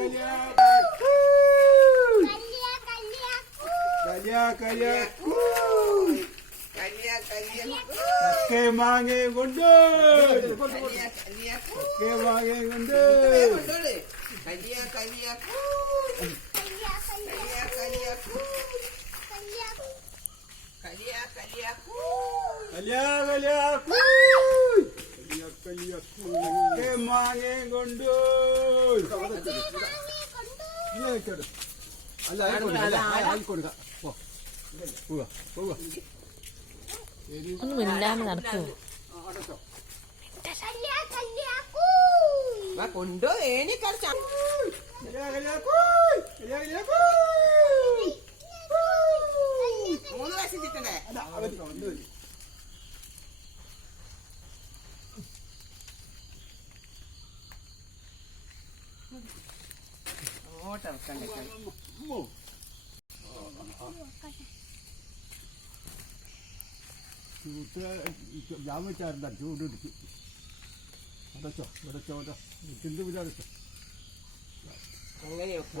kaliaku. Kalia kaliaku. Kalia kaliaku. Ke mangi gundu. Ke mangi gundu. Kalia kaliaku. Kalia kalia ku, kalia kalia ku, kalia kalia ku, kalia kalia ku, kalia kalia ku, kalia kalia ku, kalia kalia ku, kalia kalia ku, kalia kalia ku, kalia kalia ku, kalia kalia ku, kalia kalia ku, kalia kalia ku, kalia kalia ku, kalia kalia ku, kalia kalia ku, kalia kalia ku, അല്ല അതിൽ കൊടുക്ക, അല്ല, അതിൽ കൊടുക്ക. പോവുക, പോവുക. ഒന്ന് നടക്കുവോ അടച്ചോ. കൊണ്ടോ കല്യാ കൂയ്. മൂന്ന് പ്രാവശ്യം ചിട്ടണ്ടേ ചൂട്ട് ജാമ വെച്ചായിരുന്ന ചൂട് എടുക്കും അടച്ചോ അടച്ചോ ചിന്ത വിചാരിച്ചോ അങ്ങനെയൊക്കെ